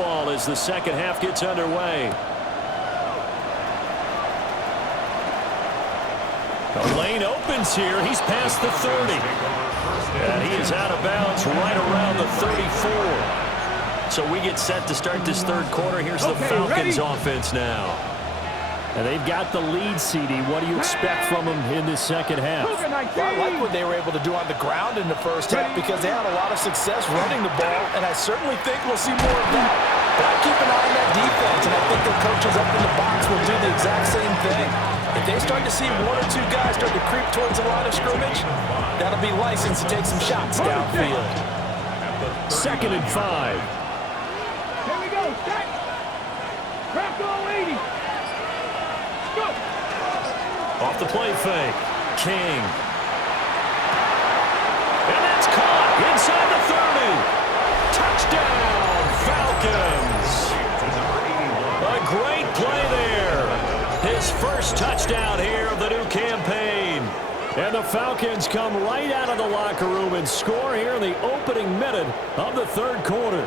football as the second half gets underway. The lane opens here. He's past the 30. And he is out of bounds right around the 34. So we get set to start this third quarter. Here's the Falcons offense now. And they've got the lead, CD. What do you expect from them in this second half? Well, I like what they were able to do on the ground in the first half because they had a lot of success running the ball, and I certainly think we'll see more of that. But I keep an eye on that defense, and I think their coaches up in the box will do the exact same thing. If they start to see one or two guys start to creep towards the line of scrimmage, that'll be license to take some shots downfield. 2nd and 5. Here we go. Set. Crack all 80. Go. Off the play fake. King. And that's caught inside the 30. Touchdown, Falcons. A great play there. His first touchdown here of the new campaign. And the Falcons come right out of the locker room and score here in the opening minute of the third quarter.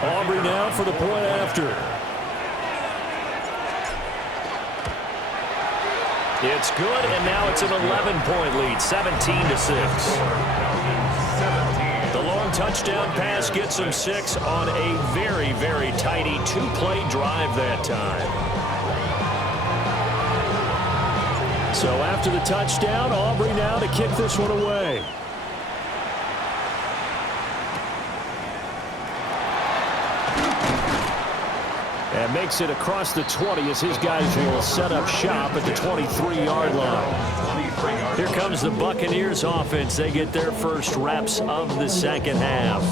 Aubrey now for the point after. It's good, and now it's an 11-point lead, 17-6. The long touchdown pass gets them 6 on a very, very tidy two-play drive that time. So after the touchdown, Aubrey now to kick this one away. And makes it across the 20 as his guys will set up shop at the 23-yard line. Here comes the Buccaneers offense. They get their first reps of the second half.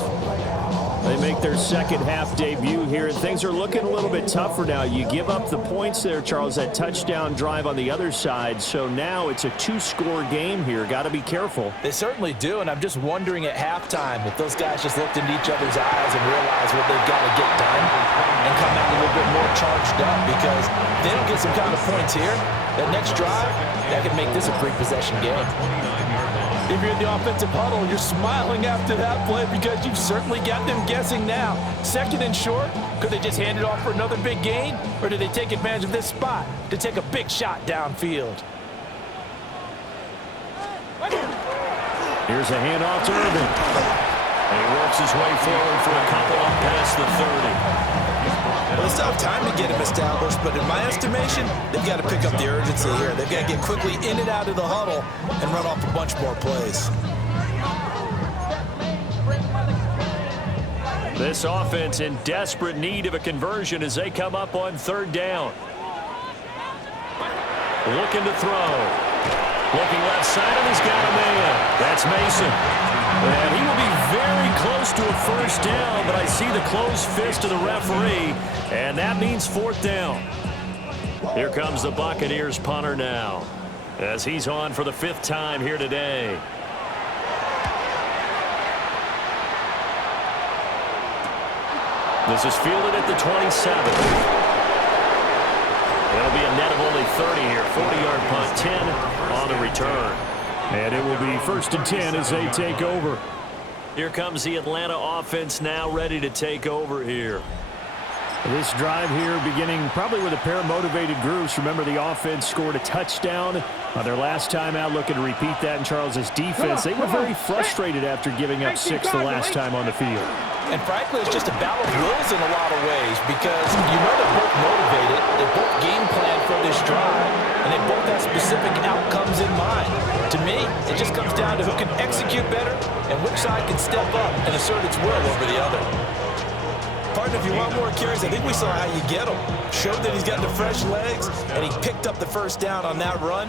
They make their second half debut here, and things are looking a little bit tougher now. You give up the points there, Charles, that touchdown drive on the other side. So now it's a two-score game here. Got to be careful. They certainly do, and I'm just wondering at halftime if those guys just looked into each other's eyes and realized what they've got to get done and come out a little bit more charged up, because if they don't get some kind of points here, that next drive, that could make this a three-possession game. If you're in the offensive huddle, you're smiling after that play because you've certainly got them guessing now. 2nd and short, could they just hand it off for another big gain? Or do they take advantage of this spot to take a big shot downfield? Here's a handoff to Irvin. And he works his way forward for a couple up past the 30. Well, they still have time to get him established, but in my estimation, they've got to pick up the urgency here. They've got to get quickly in and out of the huddle and run off a bunch more plays. This offense in desperate need of a conversion as they come up on 3rd down. Looking to throw. Looking left side, and he's got a man. That's Mason. And he will be very close to a first down, but I see the closed fist of the referee, and that means 4th down. Here comes the Buccaneers punter now, as he's on for the 5th time here today. This is fielded at the 27. It'll be a net of only 30 here. 40-yard punt, 10 on the return. And it will be 1st and 10 as they take over. Here comes the Atlanta offense now ready to take over here. This drive here beginning probably with a pair of motivated groups. Remember, the offense scored a touchdown on their last time out, looking to repeat that in Charles's defense. They were very frustrated after giving up 6 the last time on the field. And frankly, it's just a battle of wills in a lot of ways, because you know they're both motivated, they both game plan for this drive, and they both have specific outcomes in mind. To me, it just comes down to who can execute better and which side can step up and assert its will over the other. Partner, if you want more carries, I think we saw how you get him. Showed that he's got the fresh legs, and he picked up the first down on that run.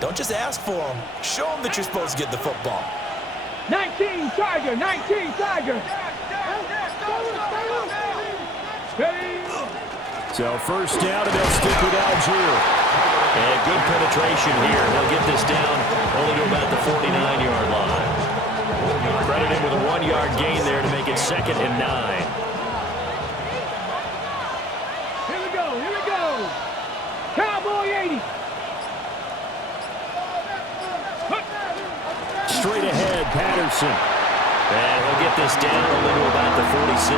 Don't just ask for him. Show him that you're supposed to get the football. 19 Tiger, 19 Tiger. So 1st down, and they'll stick with Algier. And good penetration here. They'll get this down only to about the 49-yard line. Credit him with a 1-yard gain there to make it 2nd and 9. Patterson. And he'll get this down a little about the 46.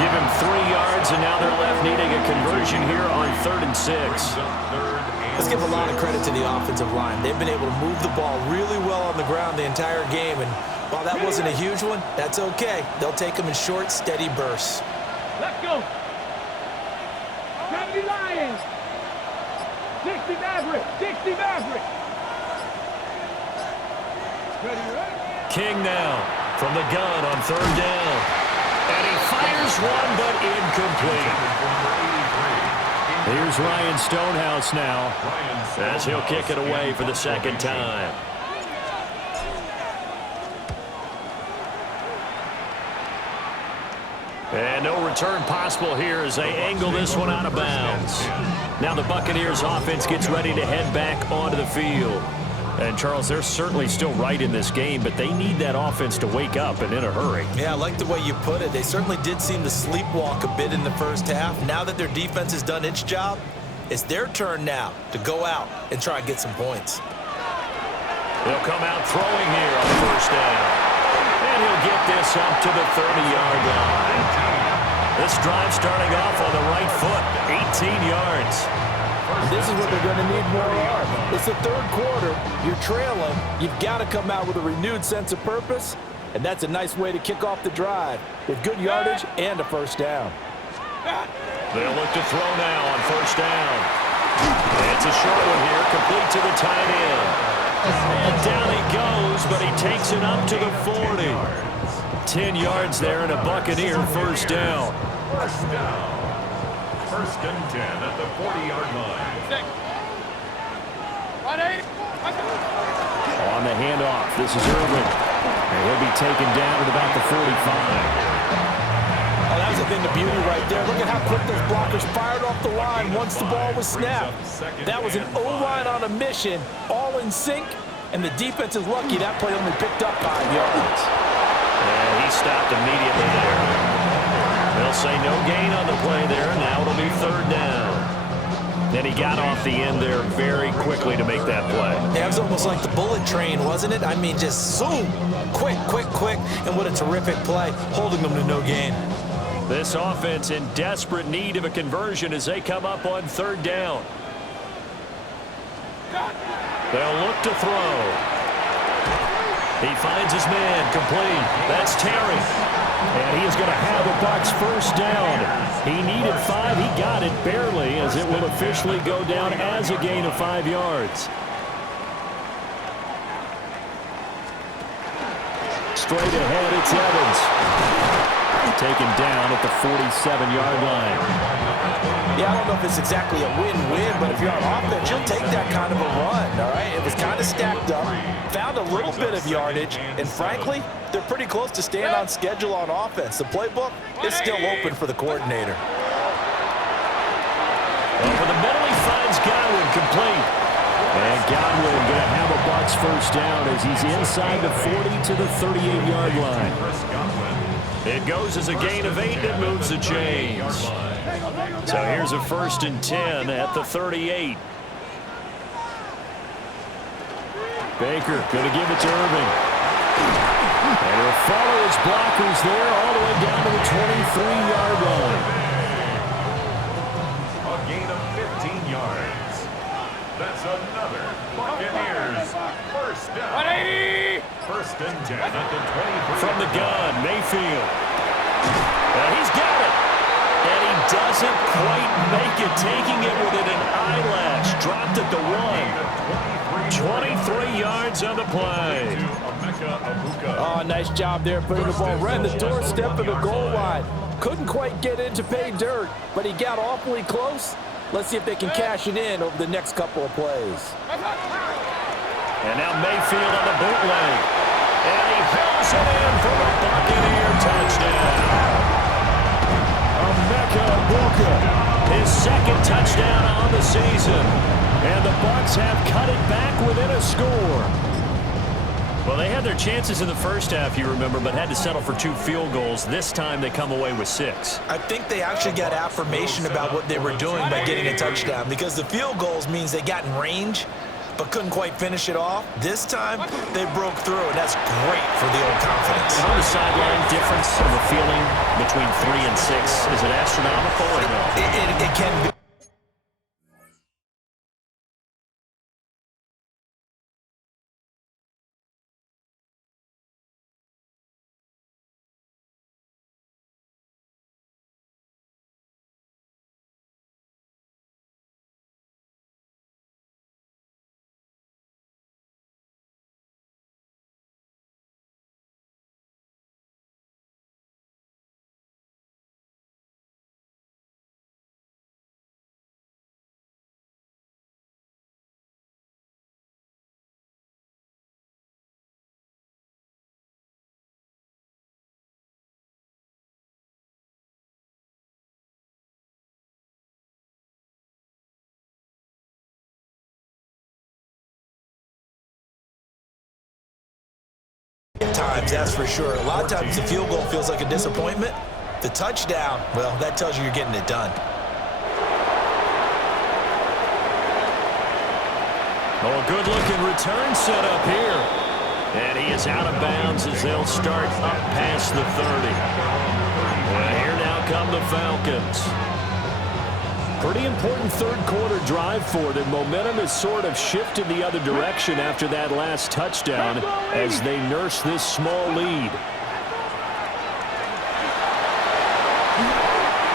Give him 3 yards, and now they're left needing a conversion here on 3rd and 6. Let's give a lot of credit to the offensive line. They've been able to move the ball really well on the ground the entire game, and while that wasn't a huge one, that's okay. They'll take them in short, steady bursts. Let's go. 70 Lions. 60 Maverick. 60 Maverick. Ready? King now from the gun on 3rd down. And he fires one, but incomplete. Here's Ryan Stonehouse now, as he'll kick it away for the 2nd time. And no return possible here as they angle this one out of bounds. Now the Buccaneers offense gets ready to head back onto the field. And, Charles, they're certainly still right in this game, but they need that offense to wake up and in a hurry. Yeah, I like the way you put it. They certainly did seem to sleepwalk a bit in the first half. Now that their defense has done its job, it's their turn now to go out and try and get some points. They'll come out throwing here on 1st down. And he'll get this up to the 30-yard line. This drive starting off on the right foot, 18 yards. This is what they're going to need more of. It's the 3rd quarter. You're trailing. You've got to come out with a renewed sense of purpose, and that's a nice way to kick off the drive with good yardage and a 1st down. They'll look to throw now on 1st down. It's a short one here, complete to the tight end. And down he goes, but he takes it up to the 40. 10 yards there and a Buccaneer 1st down. 1st down. 1st and 10 at the 40-yard line. On the handoff, this is Irvin. And he'll be taken down at about the 45. Oh, that was a thing of beauty right there. Look at how quick those blockers fired off the line once the ball was snapped. That was an O-line on a mission, all in sync, and the defense is lucky that play only picked up 5 yards. And he stopped immediately there. They'll say no gain on the play there. Now it'll be 3rd down. Then he got off the end there very quickly to make that play. Yeah, it was almost like the bullet train, wasn't it? I mean, just zoom, quick, and what a terrific play, holding them to no gain. This offense in desperate need of a conversion as they come up on 3rd down. They'll look to throw. He finds his man, complete. That's Terry. And he is going to have the Bucs 1st down. He needed 5. He got it barely, as it will officially go down as a gain of 5 yards. Straight ahead, it's Evans. Taken down at the 47-yard line. Yeah, I don't know if it's exactly a win-win, but if you're on offense, you'll take that kind of a run, all right? It was kind of stacked up, found a little bit of yardage, and frankly, they're pretty close to staying on schedule on offense. The playbook is still open for the coordinator. Over the middle, he finds Godwin, complete. And Godwin going to have a Bucs 1st down as he's inside the 40 to the 38-yard line. It goes as a gain of 8, and it moves the chains. So here's a 1st and 10 at the 38. Baker going to give it to Irving. And he'll follow his blockers there all the way down to the 23-yard line. A gain of 15 yards. That's another Buccaneers 1st down. 180. 1st and 10 at the 23. From the gun, Mayfield. He's got it. And he doesn't quite make it, taking it within an eyelash. Dropped at the 1. 23 yards on the play. Oh, nice job there putting the ball right in the doorstep of the goal line. Couldn't quite get in to pay dirt, but he got awfully close. Let's see if they can cash it in over the next couple of plays. And now Mayfield on the bootleg. And he hauls it in for a Buccaneer touchdown. His 2nd touchdown on the season. And the Bucs have cut it back within a score. Well, they had their chances in the first half, you remember, but had to settle for 2 field goals. This time they come away with 6. I think they actually got affirmation about what they were doing by getting a touchdown, because the field goals means they got in range. but couldn't quite finish it off. This time, they broke through, and that's great for the old confidence. On the sideline, difference of a feeling between 3 and 6, is it astronomical or no? It can be. Times, that's for sure. A lot of times the field goal feels like a disappointment. The touchdown, well, that tells you you're getting it done. Oh, a good-looking return set up here. And he is out of bounds as they'll start up past the 30. And here now come the Falcons. Pretty important third-quarter drive for them. Momentum has sort of shifted the other direction after that last touchdown as they nurse this small lead.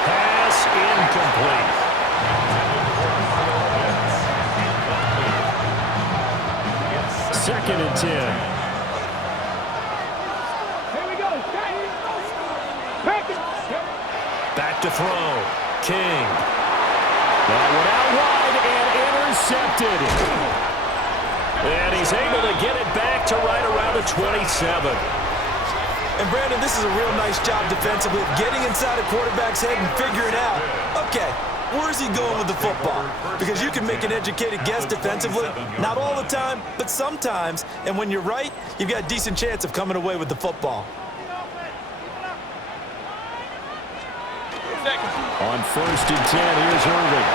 Pass incomplete. Second and 10. Here we go. Back to throw. King. That one out wide and intercepted. And he's able to get it back to right around the 27. And Brandon, this is a real nice job defensively, getting inside a quarterback's head and figuring out, okay, where's he going with the football? Because you can make an educated guess defensively, not all the time, but sometimes. And when you're right, you've got a decent chance of coming away with the football. On first and 10, here's Irving.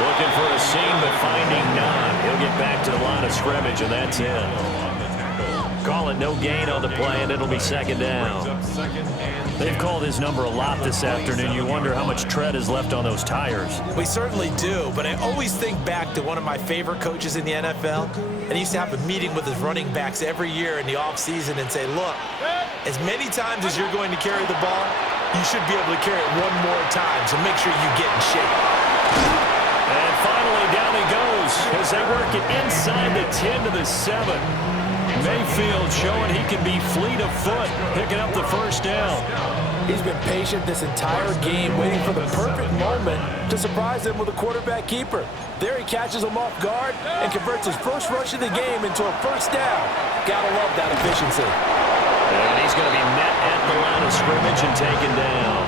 Looking for a seam, but finding none. He'll get back to the line of scrimmage, and that's it. Call it no gain on the play, and it'll be second down. They've called his number a lot this afternoon. You wonder how much tread is left on those tires. We certainly do, but I always think back to one of my favorite coaches in the NFL, and he used to have a meeting with his running backs every year in the offseason and say, look, as many times as you're going to carry the ball, you should be able to carry it one more time, so make sure you get in shape. And finally, down he goes as they work it inside the 10 to the 7. Mayfield showing he can be fleet of foot, picking up the first down. He's been patient this entire game, waiting for the perfect moment to surprise them with a quarterback keeper. There he catches him off guard and converts his first rush of the game into a first down. Gotta love that efficiency. And he's going to be met at the line of scrimmage and taken down.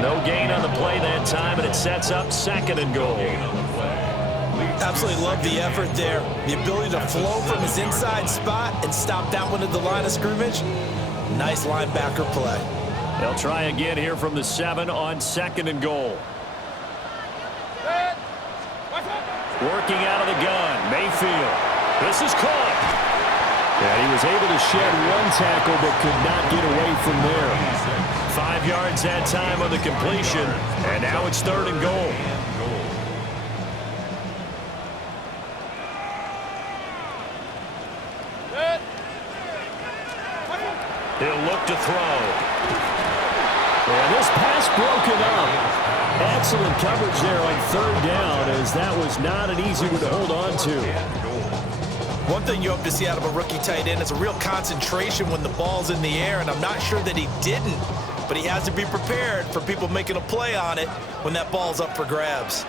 No gain on the play that time, and it sets up second and goal. Absolutely love the effort there. The ability to flow from his inside spot and stop that one at the line of scrimmage. Nice linebacker play. They'll try again here from the 7 on second and goal. Working out of the gun, Mayfield. This is caught. And he was able to shed one tackle but could not get away from there. 5 yards that time on the completion, and now it's third and goal. He'll look to throw. And this pass broken up. Excellent coverage there on third down, as that was not an easy one to hold on to. One thing you hope to see out of a rookie tight end is a real concentration when the ball's in the air, and I'm not sure that he didn't, but he has to be prepared for people making a play on it when that ball's up for grabs.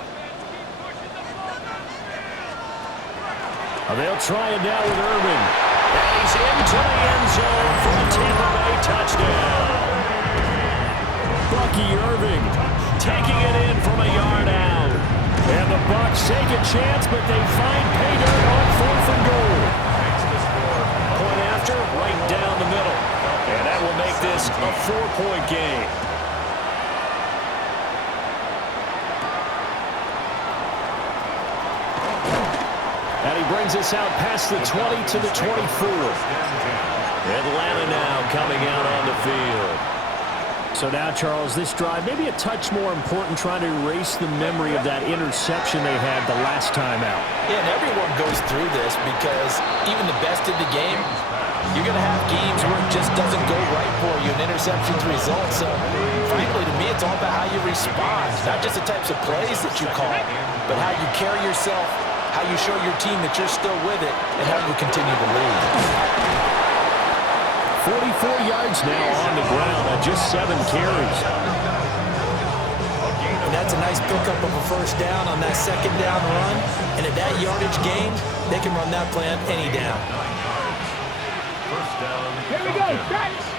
They'll try it now with Irving. And he's into the end zone for the Tampa Bay touchdown. Bucky Irving taking it in from a yard out. And the Bucs take a chance, but they find pay dirt on fourth and goal. Point after, right down the middle. And that will make this a 4-point game. And he he brings us out past the 20 to the 24. Atlanta now coming out on the field. So now, Charles, this drive maybe a touch more important, trying to erase the memory of that interception they had the last time out. Yeah, and everyone goes through this because even the best in the game, you're going to have games where it just doesn't go right for you, and interceptions result. So, frankly, to me, it's all about how you respond, not just the types of plays that you call, but how you carry yourself, how you show your team that you're still with it, and how you continue to lead. 44 yards now on the ground on just 7 carries. And that's a nice pickup of a first down on that second down run. And at that yardage gain, they can run that play on any down. First down. Here we go, Stats.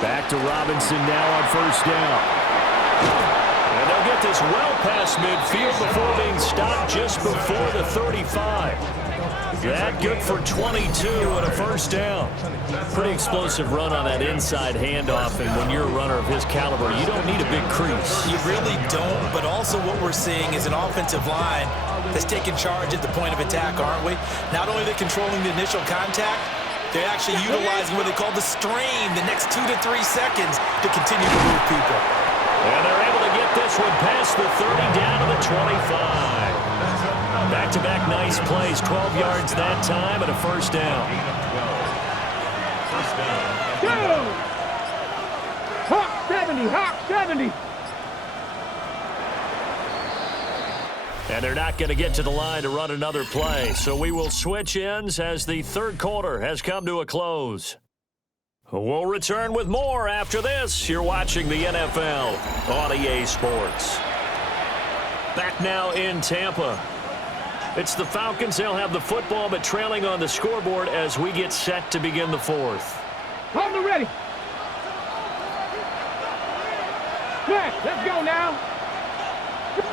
Back to Robinson now on first down. And they'll get this well past midfield before being stopped just before the 35. That good for 22 and a first down. Pretty explosive run on that inside handoff, and when you're a runner of his caliber, you don't need a big crease. You really don't, but also what we're seeing is an offensive line that's taking charge at the point of attack, aren't we? Not only are they controlling the initial contact, they're actually utilizing what they call the strain, the next 2 to 3 seconds to continue to move people. And they're able to get this one past the 30 down to the 25. Back-to-back nice plays, 12 yards that time and a first down. First down. Go! Hawk 70, Hawk 70. And they're not going to get to the line to run another play, so we will switch ends as the third quarter has come to a close. We'll return with more after this. You're watching the NFL on EA Sports. Back now in Tampa. It's the Falcons. They'll have the football, but trailing on the scoreboard as we get set to begin the fourth. Hold it ready. Smash, let's go now.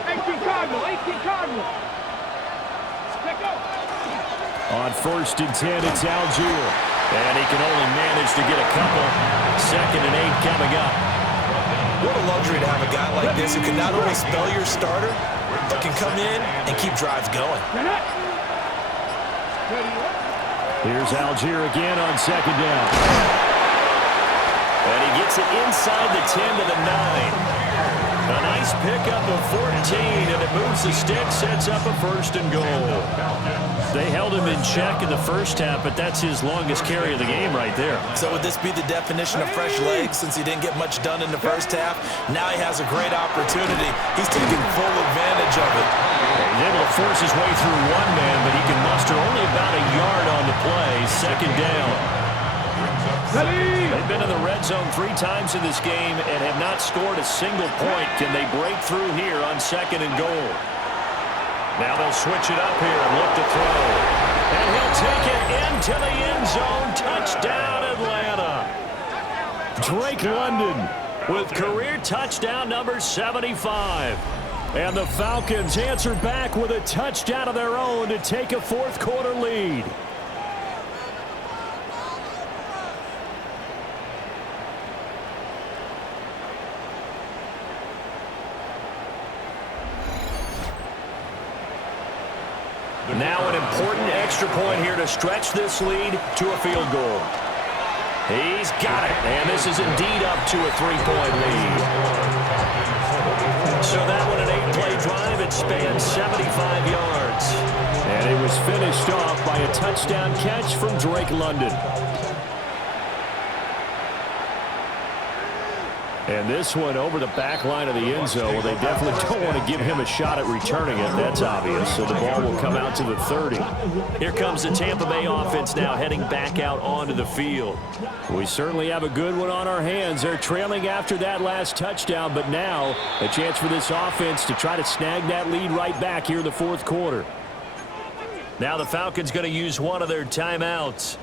18 Cardinal, 18 Cardinal. Let's go. On first and 10, it's Algier. And he can only manage to get a couple. 2nd and 8 coming up. What a luxury to have a guy like this who can not only spell your starter, but can come in and keep drives going. Here's Algier again on 2nd down. And he gets it inside the 10 to the 9. A nice pickup of 14, and it moves the stick, sets up a 1st and goal. They held him in check in the first half, but that's his longest carry of the game right there. So would this be the definition of fresh legs since he didn't get much done in the first half? Now he has a great opportunity. He's taking full advantage of it. He's able to force his way through one man, but he can muster only about a yard on the play. 2nd down. They've been in the red zone 3 times in this game and have not scored a single point. Can they break through here on 2nd and goal? Now they'll switch it up here and look to throw. And he'll take it into the end zone. Touchdown, Atlanta. Drake London with career touchdown number 75. And the Falcons answer back with a touchdown of their own to take a 4th quarter lead. Now an important extra point here to stretch this lead to a field goal. He's got it, and this is indeed up to a 3-point lead. So that one an 8-play drive. It spans 75 yards. And it was finished off by a touchdown catch from Drake London. And this one over the back line of the end zone. Well, they definitely don't want to give him a shot at returning it. That's obvious. So the ball will come out to the 30. Here comes the Tampa Bay offense now heading back out onto the field. We certainly have a good one on our hands. They're trailing after that last touchdown, but now a chance for this offense to try to snag that lead right back here in the 4th quarter. Now the Falcons going to use one of their timeouts.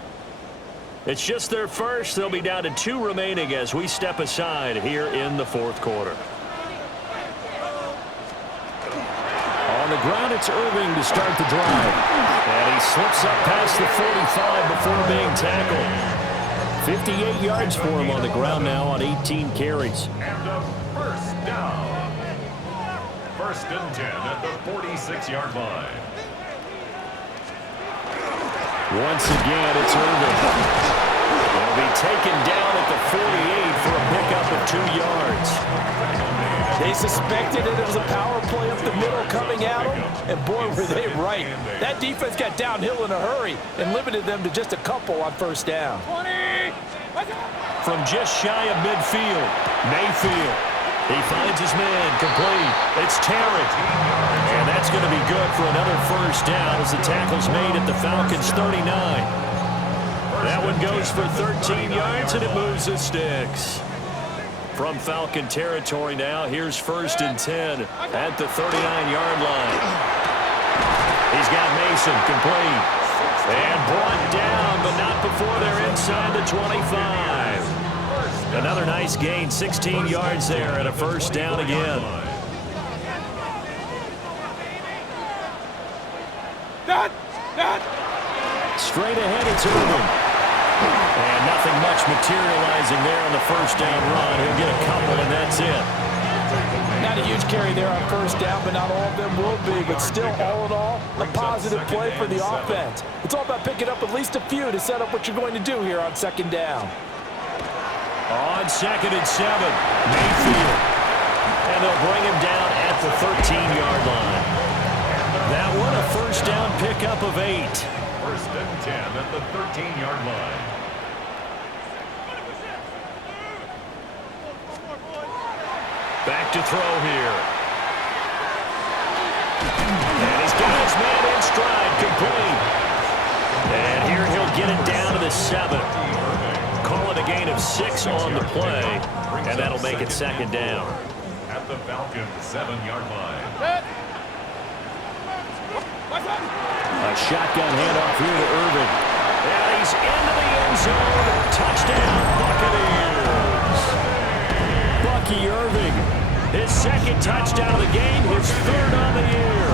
It's just their first. They'll be down to 2 remaining as we step aside here in the 4th quarter. On the ground, it's Irving to start the drive. And he slips up past the 45 before being tackled. 58 yards for him on the ground now on 18 carries. And a first down. First and 10 at the 46-yard line. Once again, it's Irving. He'll be taken down at the 48 for a pickup of 2 yards. They suspected that it was a power play up the middle coming at them, and boy, were they right. That defense got downhill in a hurry and limited them to just a couple on first down. From just shy of midfield, Mayfield. He finds his man, complete. It's Terry. And that's going to be good for another first down as the tackle's made at the Falcons' 39. That one goes for 13 yards, and it moves the sticks. From Falcon territory now, here's first and 10 at the 39-yard line. He's got Mason, complete. And brought down, but not before they're inside the 25. Another nice gain, 16 yards there, and a first down again. Straight ahead, it's Irving. And nothing much materializing there on the first down run. He'll get a couple, and that's it. Not a huge carry there on first down, but not all of them will be. But still, all in all, a positive play for the offense. It's all about picking up at least a few to set up what you're going to do here on second down. On second and 7, Mayfield. And they'll bring him down at the 13-yard line. That one, a first down pickup of 8. First and 10 at the 13-yard line. Back to throw here. And he's got his man in stride, complete. And here he'll get it down to the 7. Call it a gain of 6 on the play, and that'll make it second down. At the Falcons' 7-yard line. A shotgun handoff here to Irving. And he's into the end zone. Touchdown, Buccaneers. Bucky Irving, his second touchdown of the game, his third on the year.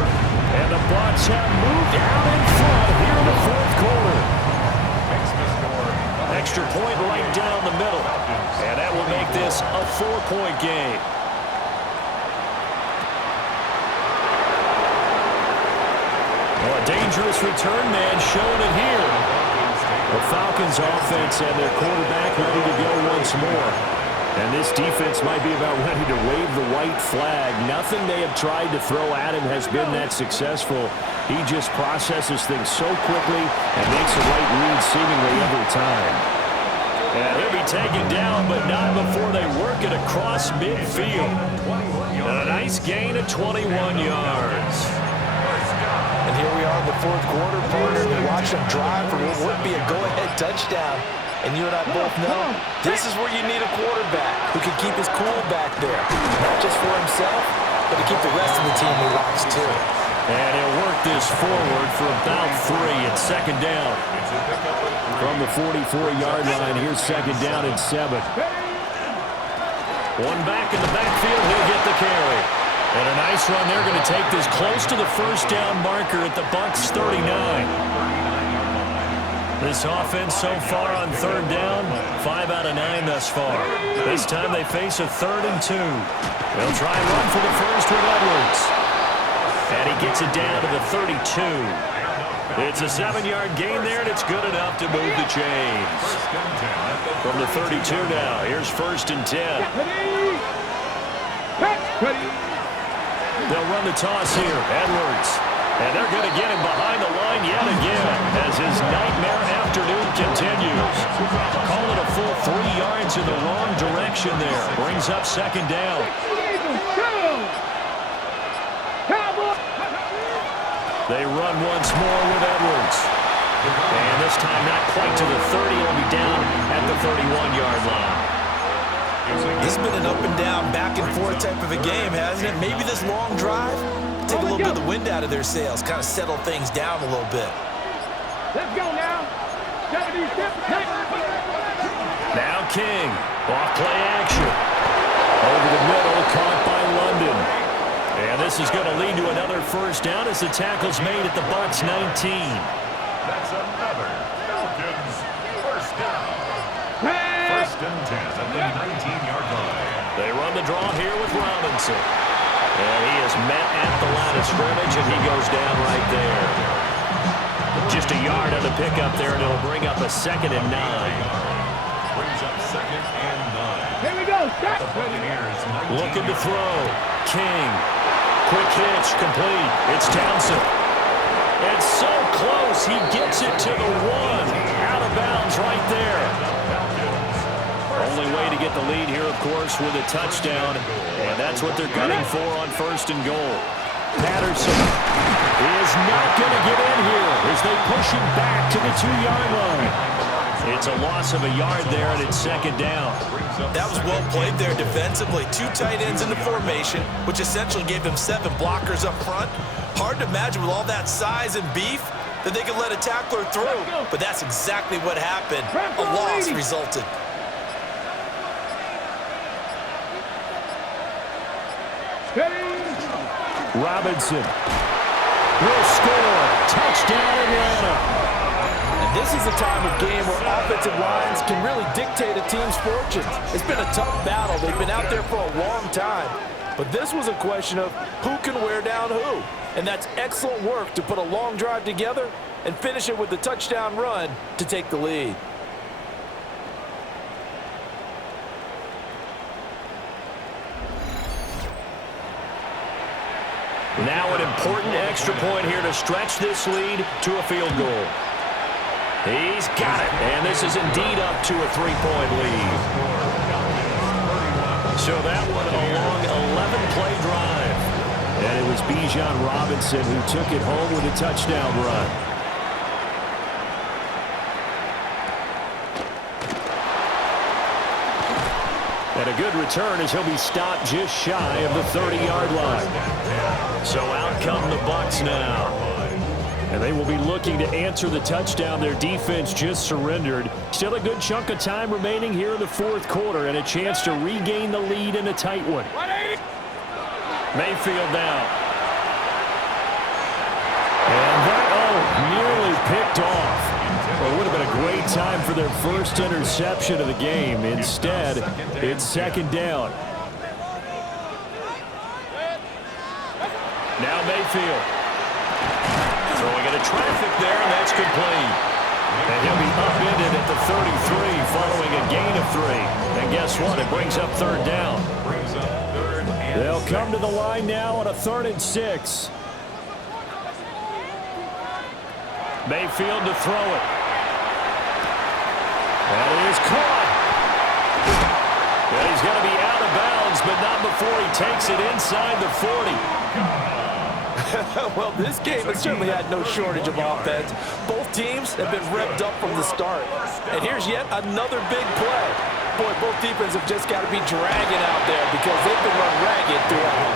And the Bucs have moved out in front here in the fourth quarter. Extra point right down the middle. And that will make this a 4-point game. Well, a dangerous return man showing it here. The Falcons offense and their quarterback ready to go once more. And this defense might be about ready to wave the white flag. Nothing they have tried to throw at him has been that successful. He just processes things so quickly and makes the right read seemingly every time. And he'll be taken down, but not before they work it across midfield. And a nice gain of 21 yards. And here we are in the fourth quarter, partner. We watch them drive for what would be a go-ahead touchdown. And you and I both know this is where you need a quarterback who can keep his cool back there. Not just for himself, but to keep the rest of the team relaxed too. And he'll work this forward for about 3 and second down. From the 44-yard line, here's second down and 7. One back in the backfield, he'll get the carry. And a nice run. They're going to take this close to the first down marker at the Bucs' 39. This offense so far on third down, 5 out of 9 thus far. This time they face a 3rd and 2. They'll try and run for the first with Edwards. And he gets it down to the 32. It's a 7-yard gain there, and it's good enough to move the chains. From the 32 now, here's first and 10. They'll run the toss here. Edwards. And they're going to get him behind the line yet again as his nightmare afternoon continues. Call it a full 3 yards in the wrong direction there. Brings up second down. They run once more with Edwards. And this time not quite to the 30. It'll be down at the 31-yard line. This has been an up-and-down, back-and-forth type of a game, hasn't it? Maybe this long drive, take a little bit of the wind out of their sails, kind of settle things down a little bit. Let's go now. Now King, off play action. Over the middle, caught by London. And this is going to lead to another first down as the tackle's made at the Bucs' 19. That's another Falcons first down. First and 10 at the 19-yard line. They run the draw here with Robinson. And he is met at the line of scrimmage, and he goes down right there. Just a yard on the pickup there, and it'll bring up a 2nd and 9. Brings up 2nd and 9. Here we go. Stop. The Buccaneers, 19 Looking to throw. King. Quick hitch, complete. It's Townsend. It's so close. He gets it to the 1. Out of bounds right there. Only way to get the lead here, of course, with a touchdown. And that's what they're gunning for on 1st and goal. Patterson is not going to get in here as they push him back to the 2-yard line. It's a loss of a yard there, and it's 2nd down. That was well played there defensively. 2 tight ends in the formation, which essentially gave them 7 blockers up front. Hard to imagine with all that size and beef that they could let a tackler through. But that's exactly what happened. A loss resulted. Robinson will score. Touchdown, Atlanta. And this is a time of game where offensive lines can really dictate a team's fortunes. It's been a tough battle. They've been out there for a long time. But this was a question of who can wear down who. And that's excellent work to put a long drive together and finish it with the touchdown run to take the lead. Now an important extra point here to stretch this lead to a field goal. He's got it, and this is indeed up to a 3-point lead. So that one a long 11-play drive. And it was Bijan Robinson who took it home with a touchdown run. And a good return as he'll be stopped just shy of the 30-yard line. So out come the Bucs now. And they will be looking to answer the touchdown their defense just surrendered. Still a good chunk of time remaining here in the 4th quarter and a chance to regain the lead in a tight one. Mayfield now. And that, nearly picked off. Well, it would have been a great time for their first interception of the game. Instead, it's 2nd down. Now Mayfield. Throwing into traffic there, and that's complete. And he'll be upended at the 33 following a gain of 3. And guess what? It brings up 3rd down. They'll come to the line now on a 3rd and 6. Mayfield to throw it. That is caught. And he's going to be out of bounds, but not before he takes it inside the 40. Well, this game has certainly had no shortage of offense. Both teams have been revved up from the start. And here's yet another big play. Boy, both defenses have just got to be dragging out there because they've been run ragged throughout.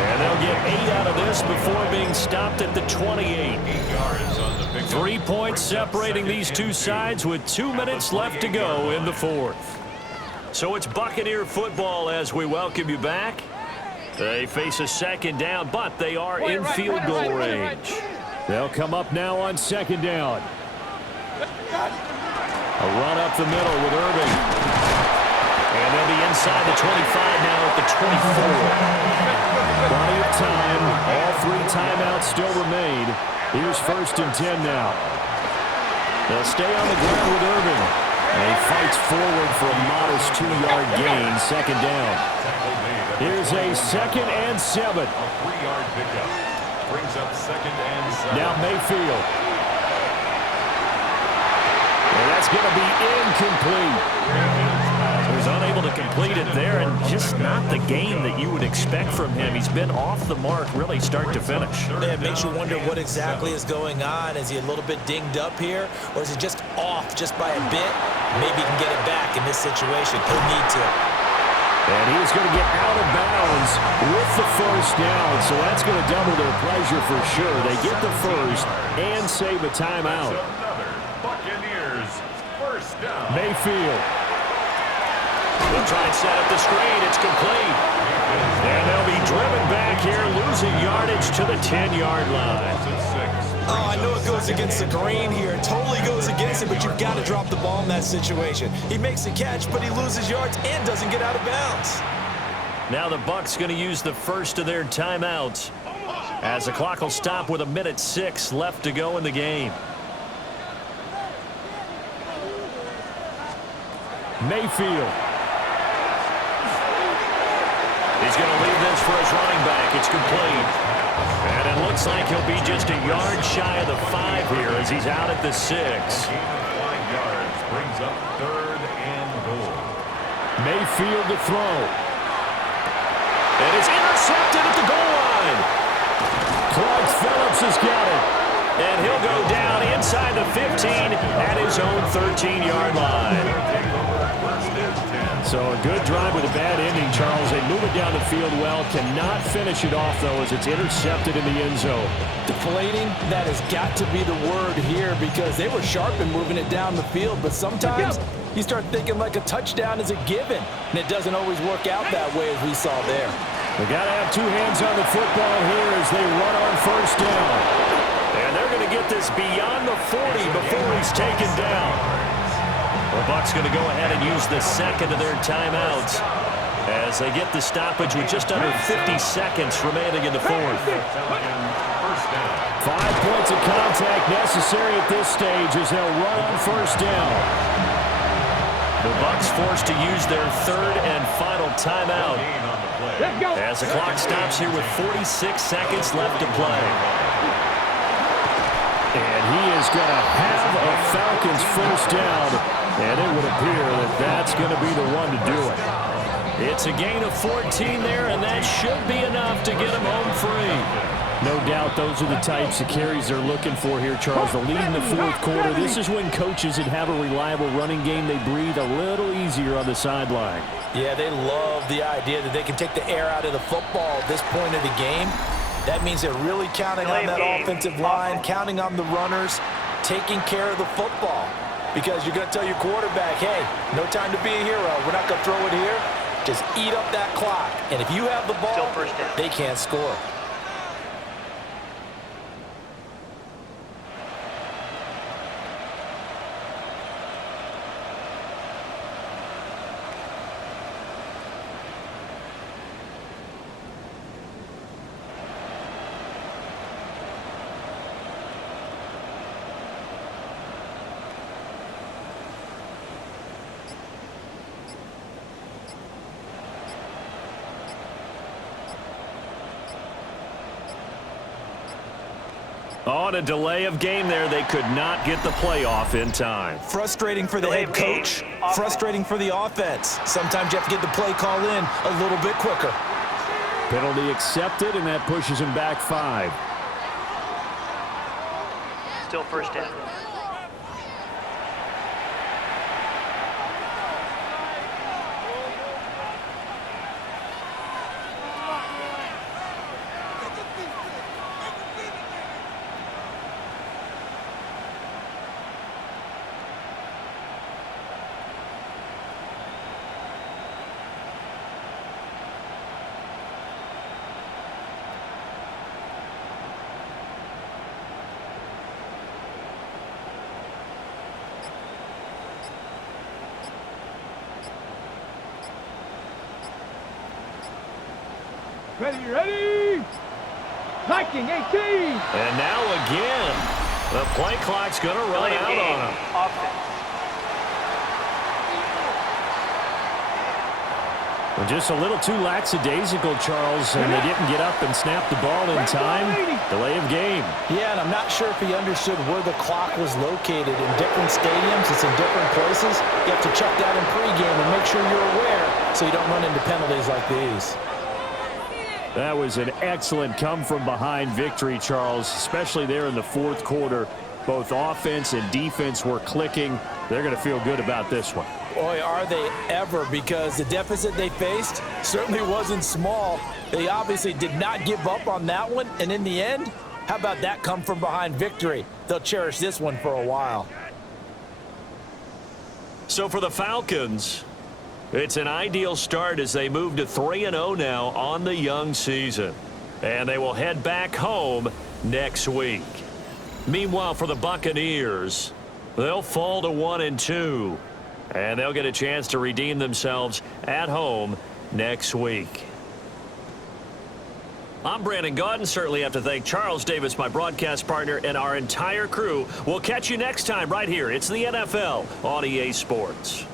And they'll get 8 out of this before being stopped at the 28. 3 points separating these two sides with 2 minutes left to go in the 4th. So it's Buccaneer football as we welcome you back. They face a 2nd down, but they are in field goal range. They'll come up now on 2nd down. A run up the middle with Irving. And they'll be inside the 25 now at the 24. Plenty of time. All 3 timeouts still remain. Here's 1st and 10 now. They'll stay on the ground with Irving. And he fights forward for a modest 2-yard gain, 2nd down. Here's a 2nd and 7. A 3-yard pickup. Brings up 2nd and 7. Now Mayfield. And that's going to be incomplete. He was unable to complete it there, and just not the game that you would expect from him. He's been off the mark really start to finish. Yeah, it makes you wonder what exactly is going on. Is he a little bit dinged up here, or is he just off just by a bit? Maybe he can get it back in this situation. He'll need to. And he's going to get out of bounds with the 1st down, so that's going to double their pleasure for sure. They get the 1st and save a timeout. Another Buccaneers 1st down. Mayfield. They'll try and set up the screen. It's complete. And they'll be driven back here, losing yardage to the 10-yard line. Oh, I know it goes against the grain here. It totally goes against it, but you've got to drop the ball in that situation. He makes a catch, but he loses yards and doesn't get out of bounds. Now the Bucs going to use the first of their timeouts as the clock will stop with 1:06 left to go in the game. Mayfield. He's going to leave this for his running back. It's complete. And it looks like he'll be just a yard shy of the 5 here as he's out at the 6. 5 yards brings up 3rd and goal. Mayfield to throw. And it's intercepted at the goal line. Clark Phillips has got it. And he'll go down inside the 15 at his own 13-yard line. So a good drive with a bad ending, Charles. They move it down the field well. Cannot finish it off, though, as it's intercepted in the end zone. Deflating, that has got to be the word here because they were sharp in moving it down the field. But sometimes you start thinking like a touchdown is a given, and it doesn't always work out that way as we saw there. They got to have 2 hands on the football here as they run on first down. And they're going to get this beyond the 40 before he's taken down. The Bucs going to go ahead and use the second of their timeouts as they get the stoppage with just under 50 seconds remaining in the 4th. 5 points of contact necessary at this stage as they'll run on first down. The Bucs forced to use their 3rd and final timeout as the clock stops here with 46 seconds left to play. And he is going to have a Falcons first down. And it would appear that that's going to be the one to do it. It's a gain of 14 there, and that should be enough to get him home free. No doubt those are the types of carries they're looking for here, Charles. The lead in the 4th quarter. This is when coaches that have a reliable running game, they breathe a little easier on the sideline. Yeah, they love the idea that they can take the air out of the football at this point of the game. That means they're really counting on that offensive line, counting on the runners, taking care of the football. Because you're going to tell your quarterback, hey, no time to be a hero. We're not going to throw it here. Just eat up that clock. And if you have the ball, they can't score. On a delay of game there, they could not get the playoff in time. Frustrating for the head coach, frustrating for the offense. Sometimes you have to get the play call in a little bit quicker. Penalty accepted, and that pushes him back 5. Still first down. Ready! Viking 18! And now again, the play clock's going to run out on him. Offense. Well, just a little too lackadaisical, Charles, and they didn't get up and snap the ball in time. Delay of game. Yeah, and I'm not sure if he understood where the clock was located. In different stadiums, it's in different places. You have to check that in pregame and make sure you're aware so you don't run into penalties like these. That was an excellent come-from-behind victory, Charles, especially there in the 4th quarter. Both offense and defense were clicking. They're going to feel good about this one. Boy, are they ever, because the deficit they faced certainly wasn't small. They obviously did not give up on that one, and in the end, how about that come-from-behind victory? They'll cherish this one for a while. So for the Falcons, it's an ideal start as they move to 3-0 now on the young season. And they will head back home next week. Meanwhile, for the Buccaneers, they'll fall to 1-2. And they'll get a chance to redeem themselves at home next week. I'm Brandon Gaudin. Certainly have to thank Charles Davis, my broadcast partner, and our entire crew. We'll catch you next time right here. It's the NFL on EA Sports.